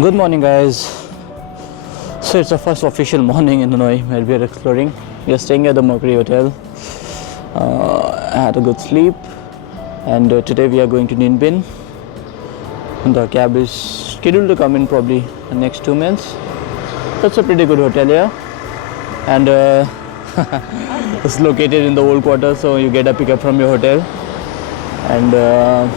Good morning, guys. So it's the first official morning in Hanoi where we are exploring. We are staying at the Mercury Hotel. I had a good sleep, and today we are going to Ninh Binh. The cab is scheduled to come in probably in the next 2 minutes. It's a pretty good hotel here, and it's located in the old quarter, so you get a pickup from your hotel. And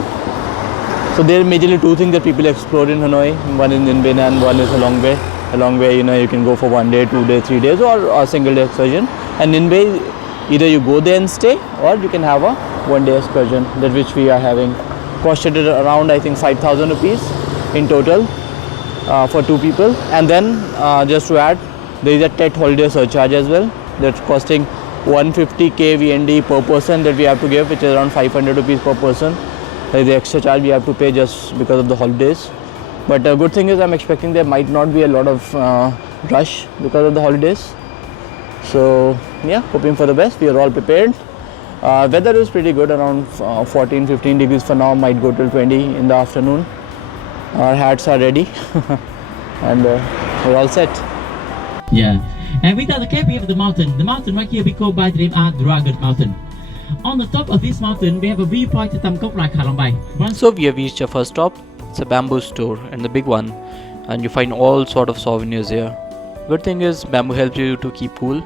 so there are majorly two things that people explore in Hanoi. One is Ninh Binh and one is a long way. A long way, you can go for 1 day, 2 days, 3 days, or a single day excursion. And Ninh Binh, either you go there and stay, or you can have a 1 day excursion, that which we are having. Costed it around, I think, 5,000 rupees in total for 2 people. And then just to add, there is a TET holiday surcharge as well. That's costing 150k VND per person that we have to give, which is around 500 rupees per person. There is the extra charge we have to pay just because of the holidays. But the good thing is I'm expecting there might not be a lot of rush because of the holidays. So yeah, hoping for the best. We are all prepared. Weather is pretty good, around 14-15 degrees for now, might go till 20 in the afternoon. Our hats are ready and we're all set. Yeah, and without the cape we have the mountain. The mountain right here we go by the name of Dragon Mountain. On the top of this mountain we have a viewpoint to Tamkok Rai Khalongbai. So we have reached our first stop. It's a bamboo store, and the big one, and you find all sort of souvenirs here. Good thing is bamboo helps you to keep cool,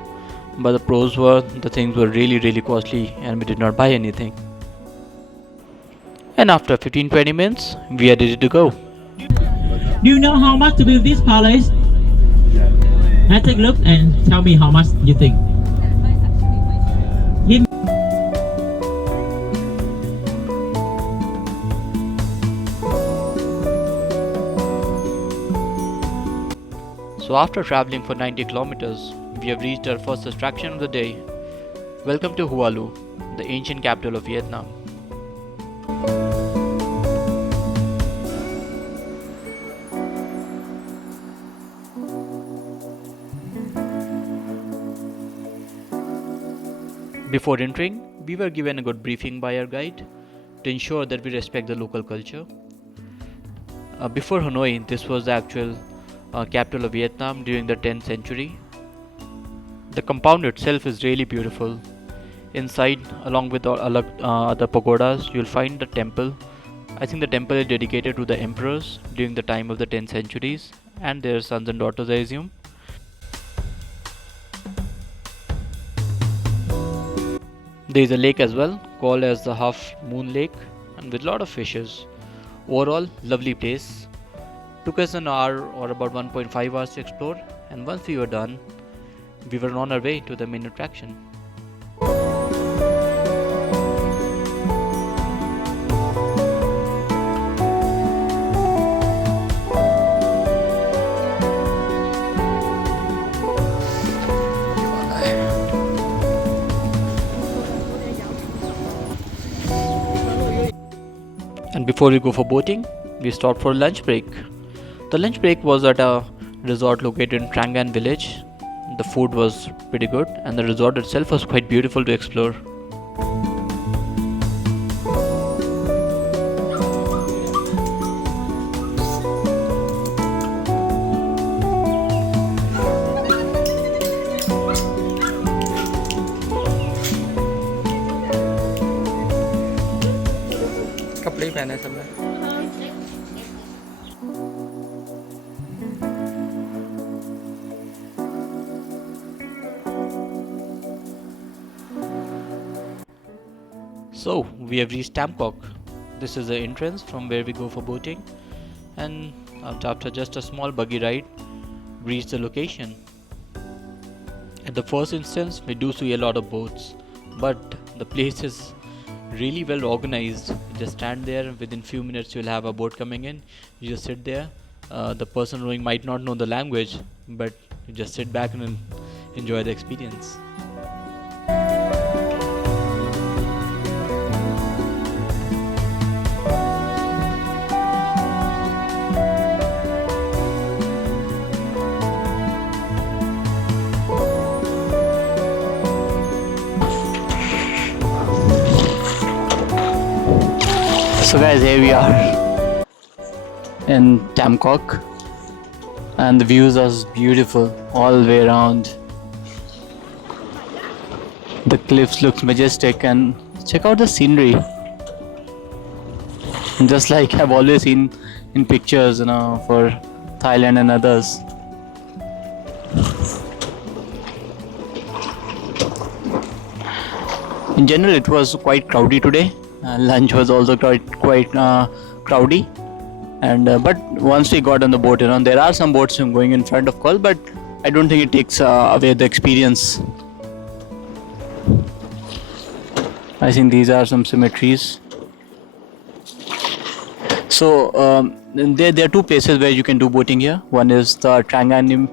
but the pros were the things were really costly and we did not buy anything. And after 15-20 minutes we are ready to go. Do you know how much to build this palace? Now take a look and tell me how much you think. So after traveling for 90 kilometers, we have reached our first attraction of the day. Welcome to Hua Lu, the ancient capital of Vietnam. Before entering, we were given a good briefing by our guide to ensure that we respect the local culture. Before Hanoi, this was the actual capital of Vietnam during the 10th century. The compound itself is really beautiful. Inside, along with all other pagodas, you'll find the temple. I think the temple is dedicated to the emperors during the time of the 10th centuries and their sons and daughters, I assume. There is a lake as well, called as the Half Moon Lake, and with a lot of fishes. Overall, lovely place. Took us an hour or about 1.5 hours to explore, and once we were done, we were on our way to the main attraction. And before we go for boating, we stopped for a lunch break. The lunch break was at a resort located in Trang An village. The food was pretty good and the resort itself was quite beautiful to explore. कपड़े ही पहने सबने. So we have reached Tamkok. This is the entrance from where we go for boating, and after just a small buggy ride, we reach the location. At the first instance, we do see a lot of boats, but the place is really well organized. You just stand there, within few minutes you'll have a boat coming in. You just sit there. The person rowing might not know the language, but you just sit back and enjoy the experience. So guys, here we are in Tamkok. and the views are beautiful all the way around. The cliffs looks majestic, and check out the scenery, just like I've always seen in pictures, for Thailand and others. In general, it was quite crowdy today. Lunch was also quite crowdy, and but once we got on the boat, there are some boats going in front, of course, but I don't think it takes away the experience. I think these are some symmetries. So there are two places where you can do boating here. One is the Tranganim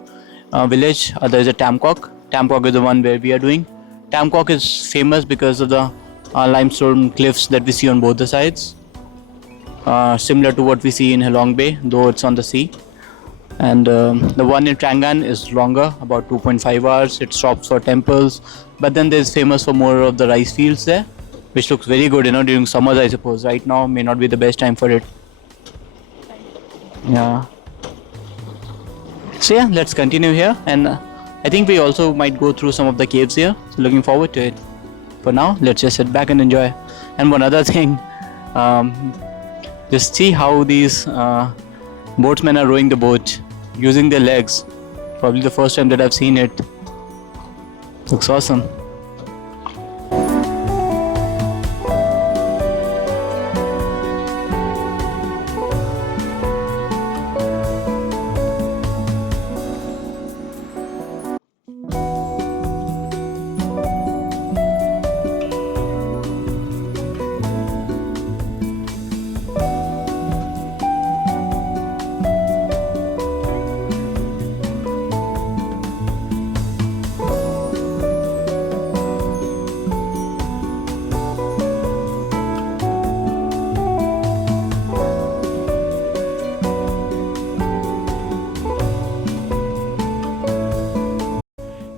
village, other is a Tamkok. Tamkok is the one where we are doing. Tamkok is famous because of the limestone cliffs that we see on both the sides. Similar to what we see in Halong Bay, though it's on the sea. And the one in Trangan is longer, about 2.5 hours. It stops for temples, but then there's famous for more of the rice fields there, which looks very good, during summers, I suppose. Right now may not be the best time for it. Yeah. So yeah, let's continue here, and I think we also might go through some of the caves here. So looking forward to it. For now, let's just sit back and enjoy. And one other thing, just see how these boatsmen are rowing the boat using their legs. Probably the first time that I've seen it. Looks awesome.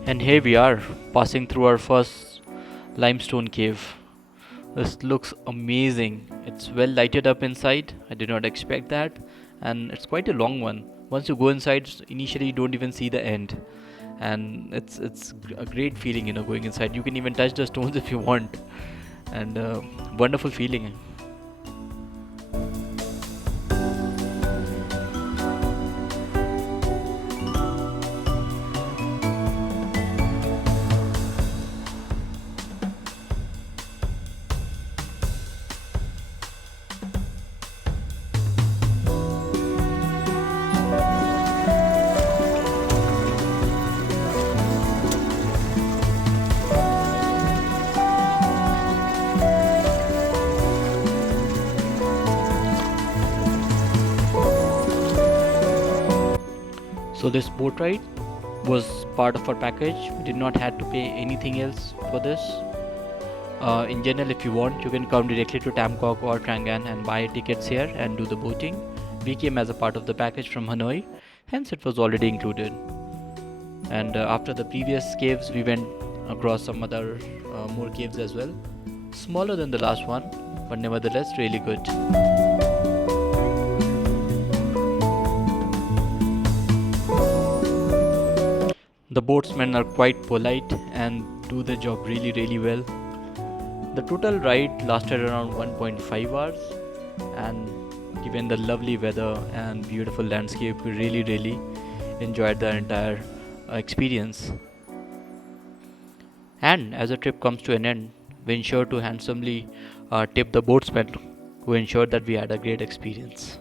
And here we are, passing through our first limestone cave. This looks amazing. It's well lighted up inside. I did not expect that. And it's quite a long one. Once you go inside, initially you don't even see the end. And it's a great feeling, going inside. You can even touch the stones if you want. And wonderful feeling. So this boat ride was part of our package. We did not have to pay anything else for this. In general, if you want, you can come directly to Tamkok or Trangan and buy tickets here and do the boating. We came as a part of the package from Hanoi, hence it was already included. And after the previous caves, we went across some other more caves as well. Smaller than the last one, but nevertheless really good. The boatsmen are quite polite and do the job really well. The total ride lasted around 1.5 hours, and given the lovely weather and beautiful landscape, we really enjoyed the entire experience. And as the trip comes to an end, we ensure to handsomely tip the boatsmen who ensured that we had a great experience.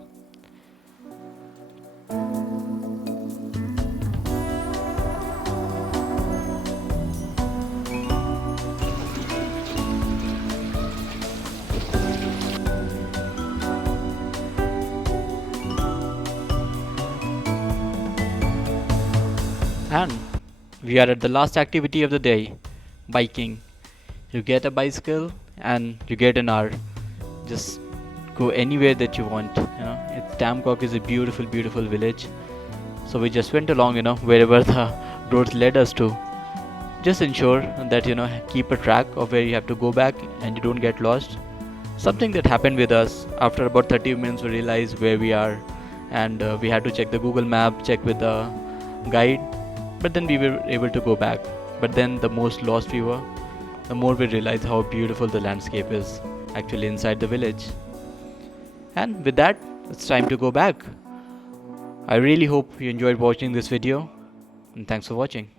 And we are at the last activity of the day, biking. You get a bicycle and you get an hour. Just go anywhere that you want. Tamkok is a beautiful village. So we just went along, wherever the roads led us to. Just ensure that keep a track of where you have to go back and you don't get lost. Something that happened with us. After about 30 minutes, we realized where we are, and we had to check the Google map, check with the guide, but then we were able to go back. But then the most lost we were, the more we realized how beautiful the landscape is actually inside the village. And with that, it's time to go back. I really hope you enjoyed watching this video, and thanks for watching.